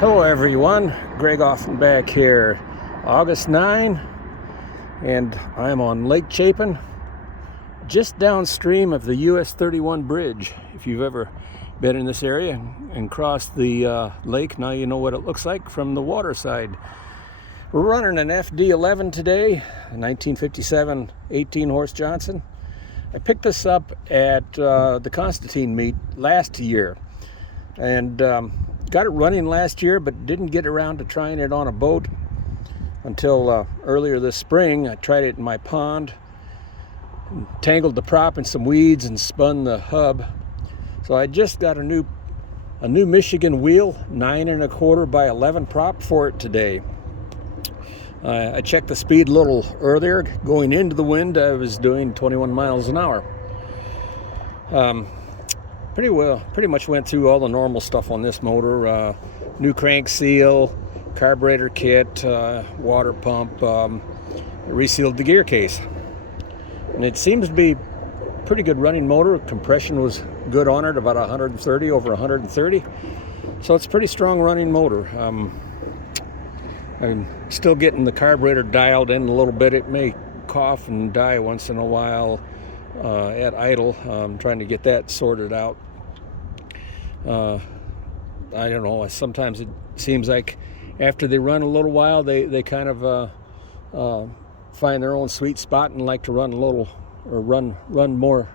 Hello everyone, Greg Offenbach here, August 9, and I'm on Lake Chapin, just downstream of the US 31 bridge. If you've ever been in this area and crossed the lake, now you know what it looks like from the water side. We're running an FD11 today, a 1957 18-horse Johnson. I picked this up at the Constantine meet last year, and got it running last year, but didn't get around to trying it on a boat until earlier this spring. I tried it in my pond, tangled the prop in some weeds and spun the hub. So I just got a new Michigan wheel, 9 1/4 by 11 prop for it today. I checked the speed a little earlier. Going into the wind, I was doing 21 miles an hour. Pretty much went through all the normal stuff on this motor. New crank seal, carburetor kit, water pump, resealed the gear case. And it seems to be a pretty good running motor. Compression was good on it, about 130 over 130. So it's a pretty strong running motor. I'm still getting the carburetor dialed in a little bit. It may cough and die once in a while at idle. I'm trying to get that sorted out. I don't know, sometimes it seems like after they run a little while, they kind of find their own sweet spot and like to run a little, or run more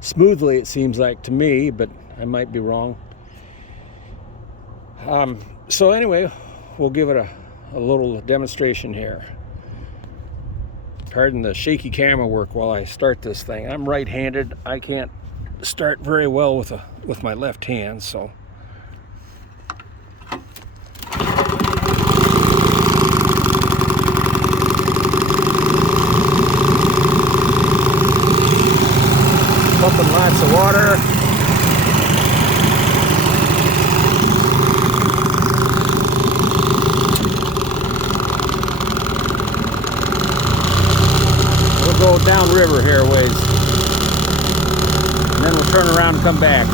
smoothly, it seems like to me, but I might be wrong. So anyway, we'll give it a little demonstration here. Pardon the shaky camera work while I start this thing. I'm right-handed. I can't start very well with my left hand, so pumping lots of water. We'll go down river here a ways, and then we'll turn around and come back.